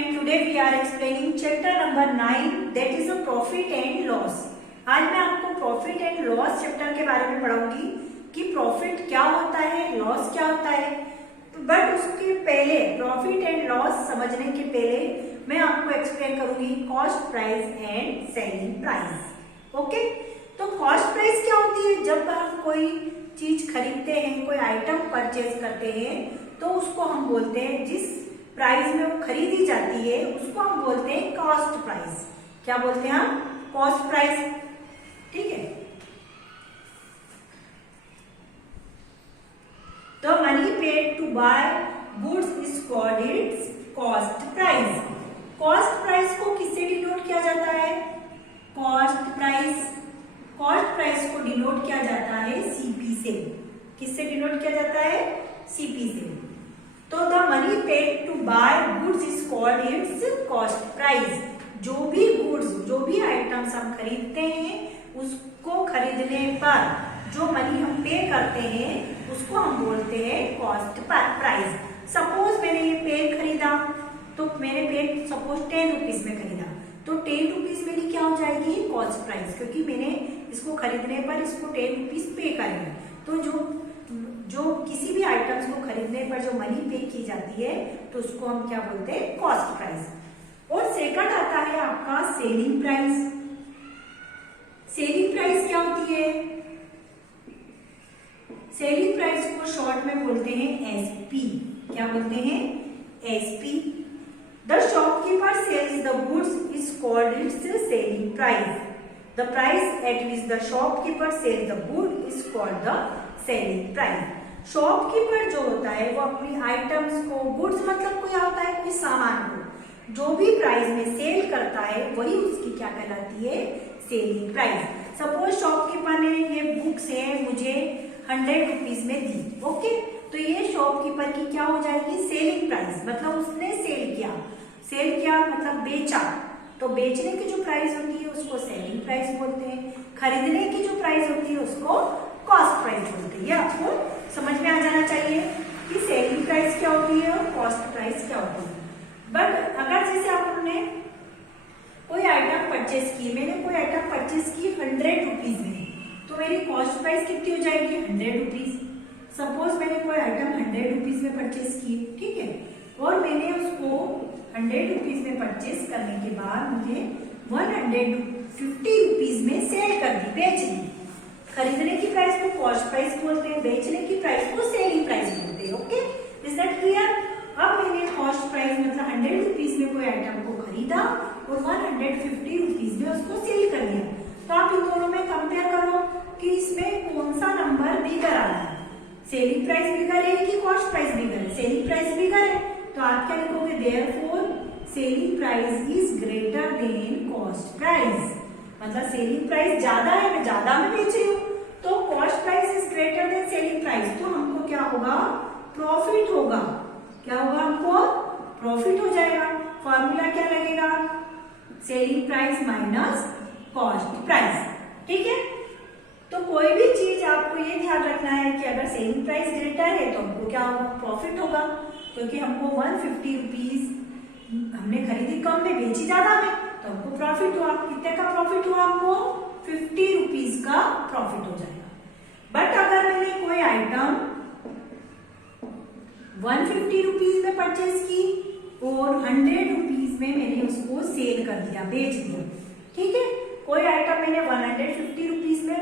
student, today we are explaining chapter number 9 that is a profit and loss। आज मैं आपको profit and loss chapter के बारे में पढ़ाऊंगी कि प्रॉफिट क्या होता है, लॉस क्या होता है। बट उसके पहले प्रॉफिट एंड लॉस समझने के पहले मैं आपको एक्सप्लेन करूंगी cost price and selling price. Okay, तो कॉस्ट प्राइस क्या होती है? जब आप कोई चीज खरीदते हैं, कोई आइटम परचेज करते हैं तो उसको हम बोलते हैं, जिस प्राइस में वो खरीदी जाती है उसको हम बोलते हैं कॉस्ट प्राइस। क्या बोलते हैं हम? Cost price. ठीक है, तो money paid to buy goods is called its cost price. Cost price को किससे डिनोट किया जाता है? Cost price. कॉस्ट प्राइस को डिनोट किया जाता है सीपी से। किससे डिनोट किया जाता है? सीपी से। तो the money paid to buy goods is called its cost price. जो भी गुड्स, जो भी आइटम्स हम खरीदते हैं उसको खरीदने पर जो मनी हम पे करते हैं उसको हम बोलते हैं कॉस्ट प्राइस। सपोज मैंने ये पेन खरीदा, तो मैंने पेन सपोज 10 रुपीज में खरीदा, तो 10 रुपीज मेरी क्या हो जाएगी? कॉस्ट प्राइस, क्योंकि मैंने इसको खरीदने पर इसको 10 रुपीज पे करेंगे। तो जो किसी भी आइटम्स को खरीदने पर जो मनी पे की जाती है तो उसको हम क्या बोलते हैं? Cost price. और सेकंड आता है आपका सेलिंग प्राइस। सेलिंग प्राइस क्या होती है? सेलिंग प्राइस को शॉर्ट में बोलते हैं एसपी। क्या बोलते हैं? SP. The shopkeeper sells the goods is called its selling price. The price at which the shopkeeper sells the good is called the selling price. Shopkeeper जो होता है वो अपनी आइटम्स को, गुड्स मतलब क्या होता है? कोई सामान को जो भी प्राइस में सेल करता है वही उसकी क्या कहलाती है? Selling price. सपोज शॉपकीपर ने ये बुक्स है मुझे 100 रुपीज में दी। ओके, तो ये शॉपकीपर की क्या हो जाएगी? Selling price. मतलब उसने सेल किया। सेल किया मतलब बेचा, तो बेचने की जो प्राइस होती है उसको सेलिंग प्राइस बोलते हैं। खरीदने की जो प्राइस होती है उसको कॉस्ट प्राइस बोलते हैं। ये आपको समझ में आ जाना चाहिए कि सेलिंग प्राइस क्या होती है और कॉस्ट प्राइस क्या होती है। बट अगर जैसे आपने कोई आइटम परचेज की, मैंने कोई आइटम परचेज की 100 रुपीज में, तो मेरी कॉस्ट प्राइस कितनी हो जाएगी? 100 रुपीज। सपोज मैंने कोई आइटम 100 रुपीज में परचेज की, ठीक है, और मैंने उसको 100 रुपीज में परचेज करने के बाद मुझे 150 रुपीज में सेल कर दी, बेच दी। खरीदने की प्राइस को कॉस्ट प्राइस बोलते हैं, बेचने की प्राइस को सेलिंग प्राइस बोलते हैं। Okay, is that clear? अब मैंने कॉस्ट प्राइस मतलब 100 रुपीज में कोई आइटम को खरीदा और 150 रुपीज में उसको सेल कर दिया। तो आप इन दोनों में कंपेयर करो कि इसमें कौन सा नंबर बिगर आ रहा है। सेलिंग प्राइस बिगर है कि कॉस्ट प्राइस बिगर है? सेलिंग प्राइस बिगर है, तो आप क्या लिखोगे? Therefore selling price is greater than cost price. मतलब सेलिंग प्राइस ज्यादा है, मैं ज्यादा में बेच रही हूँ, तो cost price is greater than selling price, तो हमको क्या होगा? प्रॉफिट होगा। क्या होगा? हमको प्रॉफिट हो जाएगा। फॉर्मूला क्या लगेगा? Selling price minus cost price. ठीक है, तो कोई भी चीज आपको ये ध्यान रखना है कि अगर सेलिंग प्राइस ग्रेटर है तो हमको क्या होगा? प्रॉफिट होगा, क्योंकि हमको 150 रुपीज हमने खरीदी कम में, बेची ज्यादा में, तो हमको प्रॉफिट हुआ। कितने का प्रॉफिट हुआ? हमको 50 रुपीज का प्रॉफिट हो जाएगा। बट अगर मैंने कोई आइटम 150 रुपीज में परचेज की और 100 रुपीज में मैंने उसको सेल कर दिया, बेच दिया। ठीक है, कोई आइटम मैंने 150 रुपीज में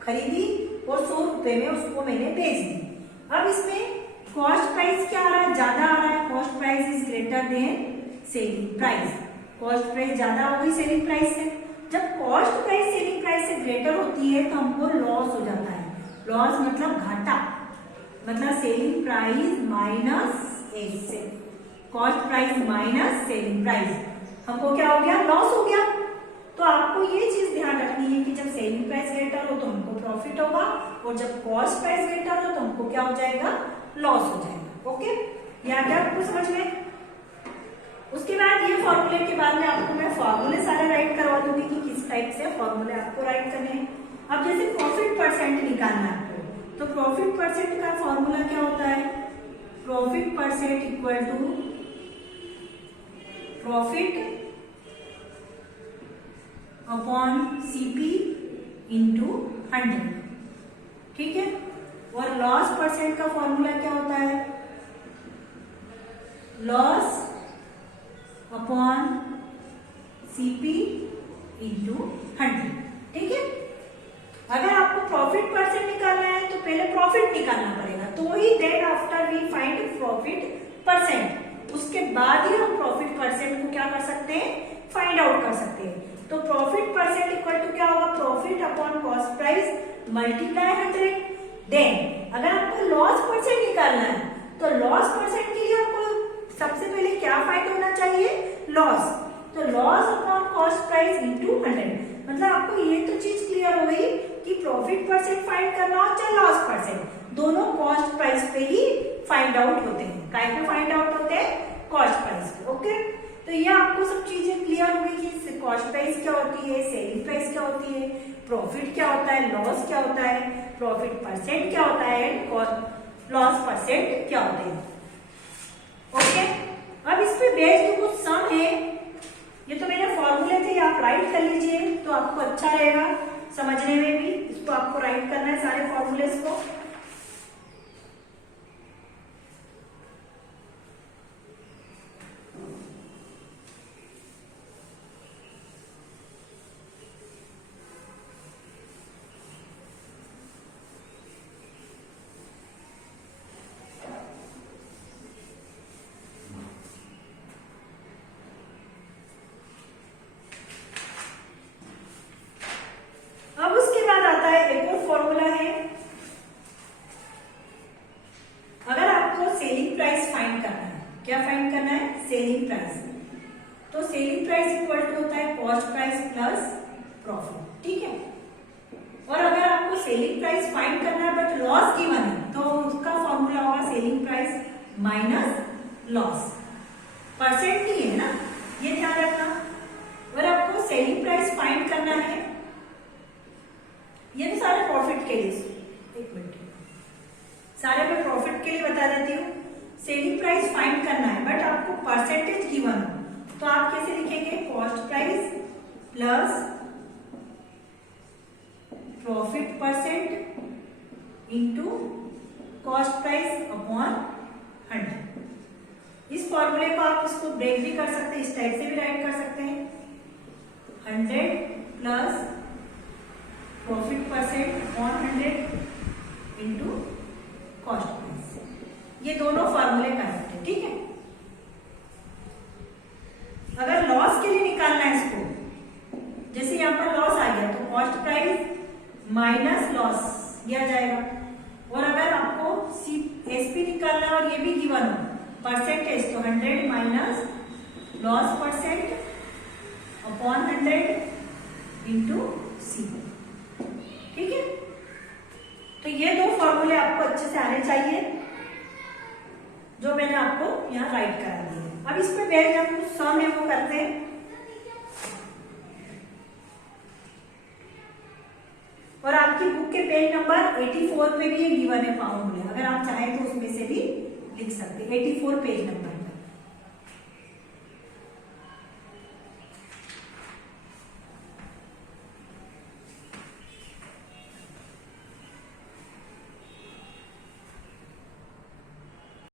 खरीदी और 100 रुपए में उसको मैंने बेच दी। अब इसमें कॉस्ट प्राइस क्या आ रहा है? ज्यादा आ रहा है। Cost price is greater than selling price. Cost price ज्यादा होगी सेलिंग प्राइस से। जब कॉस्ट प्राइस सेलिंग प्राइस से ग्रेटर होती है तो हमको लॉस हो जाता है। लॉस मतलब घाटा, मतलब सेलिंग प्राइस माइनस से cost price minus selling price, हमको क्या हो गया? लॉस हो गया। तो आपको ये चीज ध्यान रखनी है कि जब सेलिंग प्राइस ग्रेटर हो तो हमको प्रॉफिट होगा, और जब कॉस्ट प्राइस ग्रेटर हो तो हमको क्या हो जाएगा? लॉस हो जाएगा। ओके, याद है आपको समझ में? उसके बाद ये फॉर्मूले के बाद में आपको मैं फॉर्मूले सारे राइट करवा दूंगी कि किस टाइप से फॉर्मूले आपको राइट करने हैं। अब जैसे प्रॉफिट परसेंट निकालना है आपको, तो प्रॉफिट परसेंट का फॉर्मूला क्या होता है? Profit percent equal to profit upon CP into 100, ठीक है। और लॉस परसेंट का फॉर्मूला क्या होता है, लॉस अपॉन सीपी इंटू 100, ठीक है। अगर आपको प्रॉफिट परसेंट निकालना है तो पहले प्रॉफिट निकालना पड़ेगा, तो ही then after we find profit percent, उसके बाद ही हम प्रॉफिट परसेंट को क्या कर सकते हैं, फाइंड आउट कर सकते हैं। तो प्रॉफिट परसेंट इक्वल टू क्या होगा, profit upon cost price multiply 100। Then अगर आपको लॉस परसेंट निकालना है तो लॉस परसेंट के लिए आपको सबसे पहले क्या फाइंड होना चाहिए, लॉस। तो loss upon cost price into 100, मतलब आपको ये तो चीज क्लियर हो गई कि प्रॉफिट परसेंट फाइंड करना हो चाहे लॉस परसेंट, दोनों कॉस्ट प्राइस पे ही फाइंड आउट होते हैं। काय पे फाइंड आउट होते हैं, कॉस्ट प्राइस पे, ओके। तो ये आपको सब चीजें क्लियर हो गई कि कॉस्ट प्राइस क्या होती है, सेलिंग प्राइस क्या होती है, प्रॉफिट क्या होता है, लॉस क्या होता है, प्रॉफिट परसेंट क्या होता है, लॉस परसेंट क्या होते हैं, ओके। अब इस पे बेस्ड जो कुछ सम है, ये तो मेरे फॉर्मूले थे, आप राइट कर लीजिए तो आपको अच्छा रहेगा समझने में भी। इसको आपको राइट करना है सारे फॉर्मूलेस को। फॉर्मूला है, अगर आपको सेलिंग प्राइस फाइंड करना है, क्या फाइंड करना है, सेलिंग प्राइस, तो सेलिंग प्राइस इक्वल टू होता है कॉस्ट प्राइस प्लस प्रॉफिट, ठीक है। और अगर आपको सेलिंग प्राइस फाइंड करना है बट लॉस गिवन है तो उसका फॉर्मूला होगा selling price minus loss, percent ही है ना, ये ध्यान रखना। अगर आपको सेलिंग प्राइस फाइंड करना है, ये तो सारे प्रॉफिट के लिए, एक मिनट, सारे मैं प्रॉफिट के लिए बता देती हूँ। सेलिंग प्राइस फाइंड करना है बट आपको परसेंटेज गिवन हो, तो आप कैसे लिखेंगे, cost price plus profit percent into cost price upon 100। इस फॉर्मूले को आप इसको ब्रेक भी कर सकते हैं, इस टाइप से भी राइट कर सकते हैं, 100 plus profit percent upon 100 into cost price. ये दोनों फॉर्मूले करेक्ट है, ठीक है। अगर लॉस के लिए निकालना है इसको, जैसे यहाँ पर लॉस आ गया तो कॉस्ट प्राइस माइनस लॉस दिया जाएगा। और अगर आपको एसपी निकालना है और ये भी गिवन हो परसेंटेज, तो 100 minus loss percent upon 100 into C, ठीक है। तो ये दो फॉर्मूले आपको अच्छे से आने चाहिए, जो मैंने आपको यहाँ राइट करा दिए। अब इस पे बेस्ड हम कुछ सम है वो करते हैं। और आपकी बुक के पेज नंबर 84 पे भी ये गिवन है फॉर्मूले, अगर आप चाहें तो उसमें से भी लिख सकते हैं, 84 पेज नंबर।